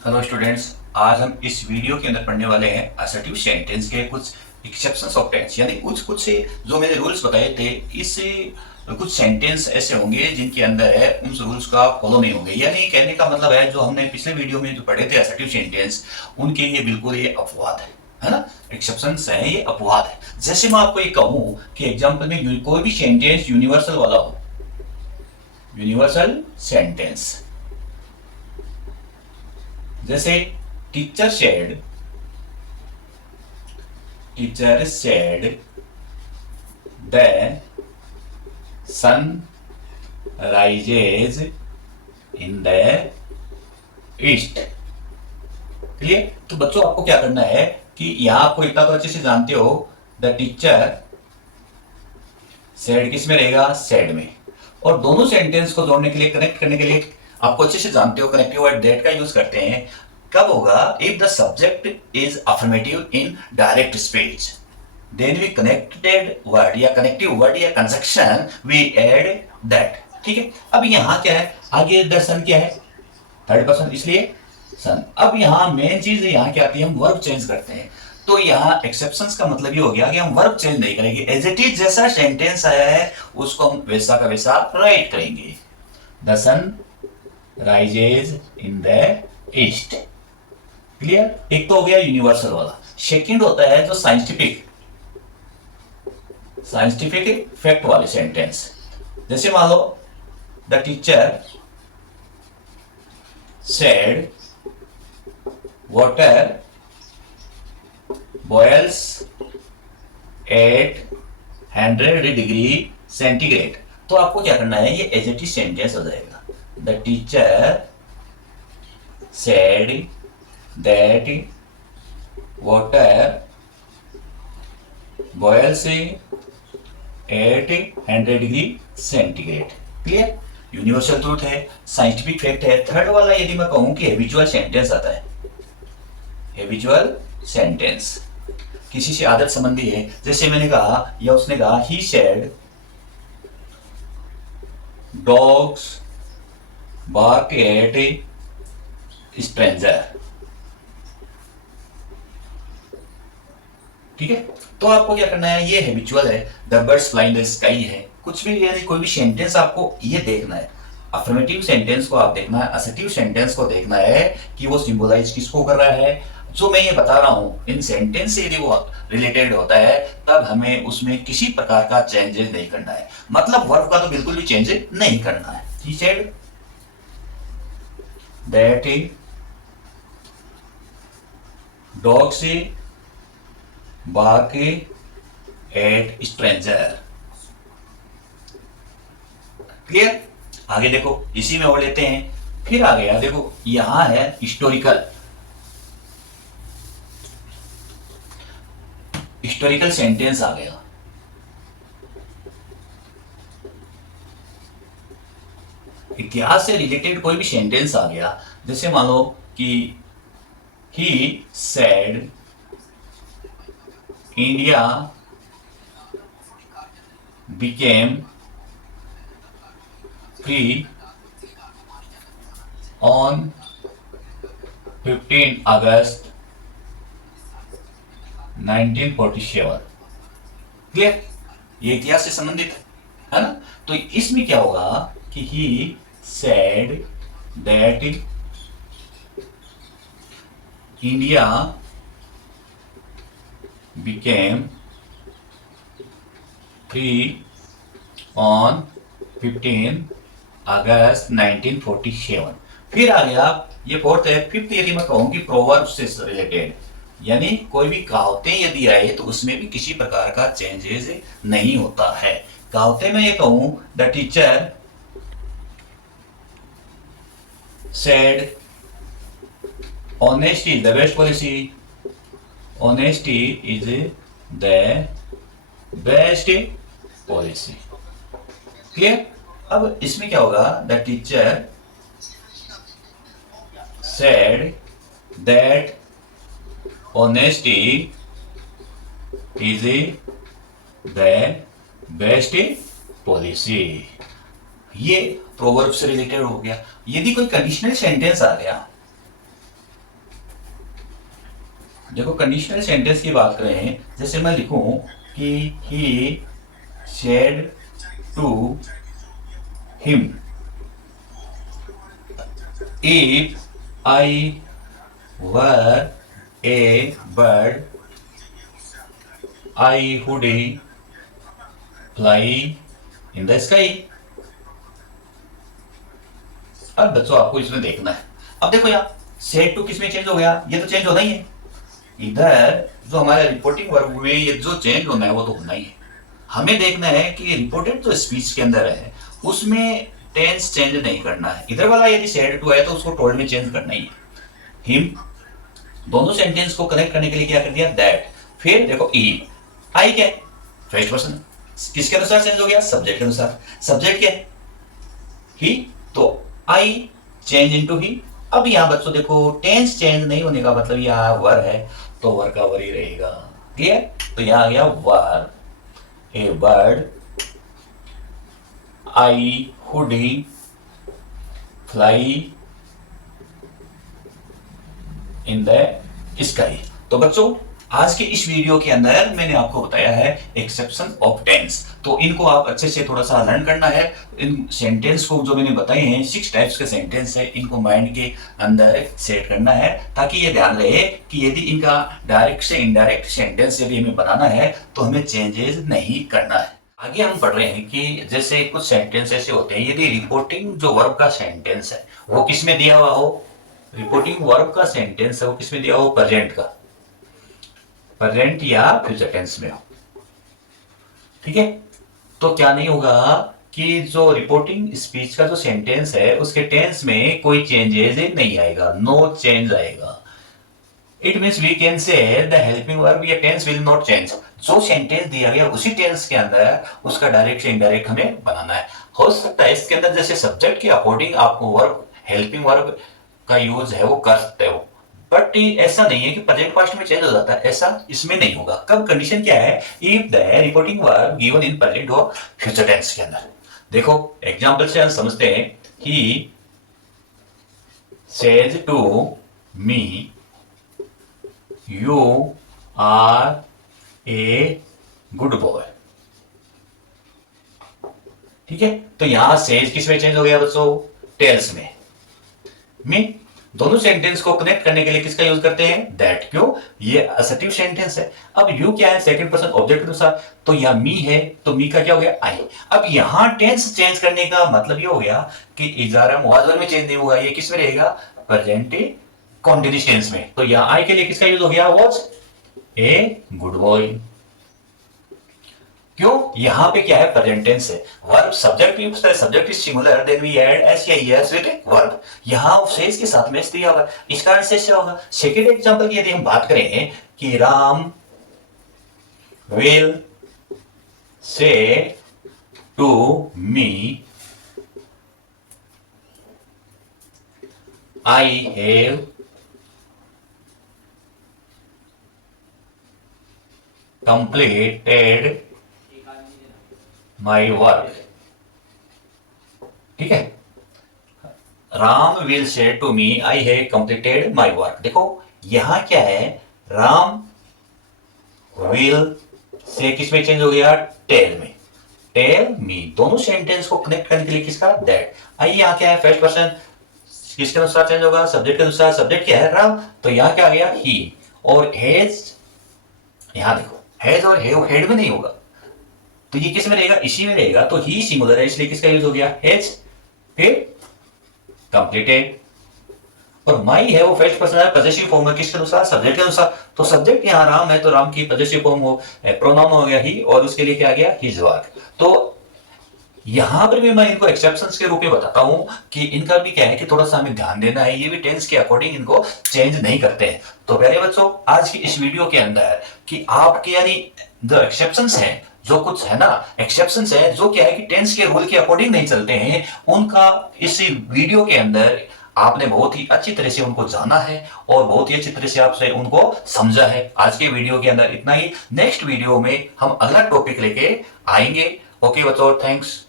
Hello students, आज हम इस वीडियो के अंदर पढ़ने वाले हैं असर्टिव सेंटेंस के कुछ एक्सेप्शंस ऑफ टेंस, यानी कुछ कुछ से जो मैंने रूल्स बताए थे, इससे कुछ सेंटेंस ऐसे होंगे जिनके अंदर है उन रूल्स का फॉलो नहीं होंगे। यानी कहने का मतलब है जो हमने पिछले वीडियो में जो पढ़े थे असर्टिव सेंटेंस, उनके लिए बिल्कुल ये अपवाद है ना। एक्सेप्शंस है, ये अपवाद है। जैसे मैं आपको ये कहूँ कि एग्जाम्पल में कोई भी सेंटेंस यूनिवर्सल वाला हो, यूनिवर्सल सेंटेंस जैसे teacher said, teacher said the sun rises in the east. Clear? तो बच्चों आपको क्या करना है कि यहां आपको इतना तो अच्छे से जानते हो, द टीचर शेड किस में रहेगा? शेड में। और दोनों सेंटेंस को जोड़ने के लिए, कनेक्ट करने के लिए आपको अच्छे से जानते हो कनेक्टिव वर्ड दैट का यूज करते हैं। कब होगा? If the subject is affirmative in direct speech, then we connected word या कनेक्टिव वर्ड या कंजक्शन वी एड दैट। ठीक है। अब यहां क्या है? आगे द सन क्या है? थर्ड पर्सन, इसलिए सन। अब यहां मेन चीज यहां क्या आती है? हम वर्ब चेंज करते हैं। तो यहाँ एक्सेप्शंस का मतलब ये हो गया कि हम वर्ब चेंज नहीं करेंगे, एज इट इज जैसा सेंटेंस आया है उसको हम वैसा का वैसा राइट करेंगे। The sun rises in the east. Clear? एक तो हो गया यूनिवर्सल वाला। सेकंड होता है जो साइंटिफिक, साइंटिफिक फैक्ट वाले सेंटेंस। जैसे मान लो the teacher said water boils at 100 degree centigrade. तो आपको क्या करना है? ये एज इट इज सेंटेंस हो जाएगा। The teacher said that water boils at 100 degree centigrade. Clear? Universal truth है, साइंटिफिक फैक्ट है। थर्ड वाला यदि मैं कहूं कि हैबिचुअल सेंटेंस आता है, हैबिचुअल सेंटेंस किसी से आदत संबंधी है। जैसे मैंने कहा या उसने कहा, he said dogs bark at stranger. ठीक है। तो आपको क्या करना है? ये हैबिचुअल है। The birds fly in the sky है। कुछ भी, यानी कोई भी सेंटेंस आपको ये देखना है। अफर्मेटिव सेंटेंस को आप देखना है, असर्टिव सेंटेंस को देखना है कि वो सिंबलाइज किसको कर रहा है। जो मैं ये बता रहा हूं इन सेंटेंस से यदि वो रिलेटेड होता है, तब हमें उसमें किसी प्रकार का चेंजेस नहीं करना है। मतलब वर्ब का तो बिल्कुल भी चेंज नहीं करना है। ही सेड दैट डॉग से बाकी एट स्ट्रेंजर। क्लियर? आगे देखो, इसी में और लेते हैं। फिर आ गया, देखो यहां है हिस्टोरिकल, हिस्टोरिकल सेंटेंस आ गया। इतिहास से रिलेटेड कोई भी सेंटेंस आ गया। जैसे मान लो कि he said India became free on 15 August 1947। Clear? ये इतिहास से संबंधित है ना। तो इसमें क्या होगा कि he said that India became free on 15 अगस्त 1947। फिर आ गया, ये फोर्थ है। फिफ्थ यदि मैं कहूं कि प्रोवर्ब से रिलेटेड, यानी कोई भी कहावतें यदि आए तो उसमें भी किसी प्रकार का चेंजेस नहीं होता है। कहावतें में ये कहूं, the teacher said honesty is the best policy, honesty is the best policy. Clear? अब इसमें क्या होगा? The teacher said that honesty is the best policy. ये प्रोवर्ब से रिलेटेड हो गया। यदि कोई कंडीशनल सेंटेंस आ गया, देखो कंडीशनल सेंटेंस की बात करें, जैसे मैं लिखूं कि he said to him, if I were a bird I would fly in the sky. अब बच्चों आपको इसमें देखना है। अब देखो यार, सेड टू किस में चेंज हो गया, ये तो चेंज होना ही है। इधर जो हमारा रिपोर्टिंग वर्ब में ये जो चेंज होना है वो तो होना ही है। हमें देखना है कि रिपोर्टेड जो स्पीच के अंदर है उसमें टेंस चेंज नहीं करना है। इधर वाला यदि सेड टू है तो उसको टोल्ड में चेंज करना ही है। हिम, दोनों सेंटेंस को कनेक्ट करने के लिए क्या कर दिया, दैट। फिर देखो ई, आई क्या है, फर्स्ट पर्सन, किसके अनुसार चेंज हो गया, सब्जेक्ट के अनुसार। सब्जेक्ट क्या है, ही, तो आई चेंज इनटू ही। अब यहां बच्चों देखो टेंस चेंज नहीं होने का मतलब यहां वर है तो वर का वर ही रहेगा। क्लियर, तो यहां आ गया were a bird I would fly in the sky. तो बच्चों आज के इस वीडियो के अंदर मैंने आपको बताया है एक्सेप्शन ऑफ टेंस। तो इनको आप अच्छे से थोड़ा सा लर्न करना है। इन सेंटेंस को जो मैंने बताए हैं 6 टाइप्स के सेंटेंस है, इनको माइंड के अंदर सेट करना है ताकि ये ध्यान रहे कि यदि इनका डायरेक्ट से इनडायरेक्ट सेंटेंस यदि हमें बनाना है तो हमें चेंजेस नहीं करना है। आगे हम पढ़ रहे हैं कि जैसे कुछ सेंटेंस ऐसे होते हैं, यदि रिपोर्टिंग जो वर्ब का सेंटेंस है वो किसमें दिया हुआ हो, रिपोर्टिंग वर्ब का सेंटेंस है वो किसमें दिया हो, प्रेजेंट का, प्रेजेंट या फ्यूचर टेंस में हो। ठीक है, तो क्या नहीं होगा कि जो रिपोर्टिंग स्पीच का जो सेंटेंस है उसके टेंस में कोई चेंजेस नहीं आएगा, नो चेंज आएगा। It means we can say the helping verb या टेंस विल नॉट चेंज। जो सेंटेंस दिया गया उसी टेंस के अंदर उसका डायरेक्ट से इनडायरेक्ट हमें बनाना है। हो सकता है इसके अंदर जैसे सब्जेक्ट के अकॉर्डिंग आपको वर्ब हेल्पिंग वर्ब का यूज है वो कर सकते हो, बट ऐसा नहीं है कि प्रेजेंट पास्ट में चेंज हो जाता है, ऐसा इसमें नहीं होगा। कब, कंडीशन क्या है, if the reporting verb given in present और फ्यूचर टेंस के अंदर। देखो एग्जांपल से हम समझते हैं, he says to me you are a good boy. ठीक है, तो यहां सेज किस में चेंज हो गया बच्चों, टेल्स में। मी, दोनों सेंटेंस को कनेक्ट करने के लिए किसका यूज करते हैं, दैट। क्यों, ये असर्टिव सेंटेंस है। अब यू क्या है, सेकंड पर्सन ऑब्जेक्ट के अनुसार, तो यहां मी है तो मी का क्या हो गया, आई। अब यहां टेंस चेंज करने का मतलब ये हो गया कि इजारा मुआवजा में चेंज नहीं होगा, ये किस में रहेगा, प्रेजेंट कॉन्टिन्यूअस टेंस में। तो यहां आई के लिए किसका यूज हो गया, वाज ए गुड बॉय। क्यों, यहां पे क्या है, प्रेजेंट टेंस है। वर्ब सब्जेक्ट यूज है, subject is singular, then we add S या ईएस विद वर्ब। यहां सेज के साथ में एस दिया हुआ है, इस कारण से क्या होगा। सेकंड एग्जांपल की यदि हम बात करें कि Ram will say to me I have completed my work। ठीक है, Ram will say to me I have completed my work. देखो यहां क्या है, राम विल से किस में चेंज हो गया, टेल में, टेल मी। दोनों सेंटेंस को कनेक्ट करने के लिए किसका, दैट। आई यहां क्या है, फर्स्ट पर्सन, किसके अनुसार चेंज होगा, सब्जेक्ट के अनुसार। सब्जेक्ट क्या है, राम, तो यहां क्या आ गया, ही। और हैज, यहां देखो हैज और हैव हेड में नहीं होगा, तो ये किस में रहेगा, इसी में रहेगा। तो ही सिंगुलर है इसलिए किसका यूज हो गया, हैज। फिर कंप्लीटेड, और माई है वो फर्स्ट पर्सन है, पॉजेसिव फॉर्म है, किसके अनुसार, सब्जेक्ट के अनुसार। तो सब्जेक्ट यहाँ राम है तो राम की पॉजेसिव फॉर्म हो प्रोनाउन हो गया ही, और उसके लिए क्या आ गया, हिज वर्क। तो यहां पर भी मैं इनको एक्सेप्शंस के रूप में बताता हूं कि इनका भी क्या है कि थोड़ा सा हमें ध्यान देना है, ये भी टेंस के अकॉर्डिंग इनको चेंज नहीं करते हैं। तो प्यारे बच्चों आज की इस वीडियो के अंदर कि आपके यानी जो एक्सेप्शंस हैं, जो कुछ है ना एक्सेप्शंस है जो क्या है कि टेंस के रूल के अकॉर्डिंग नहीं चलते हैं, उनका इस वीडियो के अंदर आपने बहुत ही अच्छी तरह से उनको जाना है और बहुत ही अच्छी तरह से आपसे उनको समझा है। आज के वीडियो के अंदर इतना ही, नेक्स्ट वीडियो में हम अगला टॉपिक लेके आएंगे। ओके बच्चों, थैंक्स।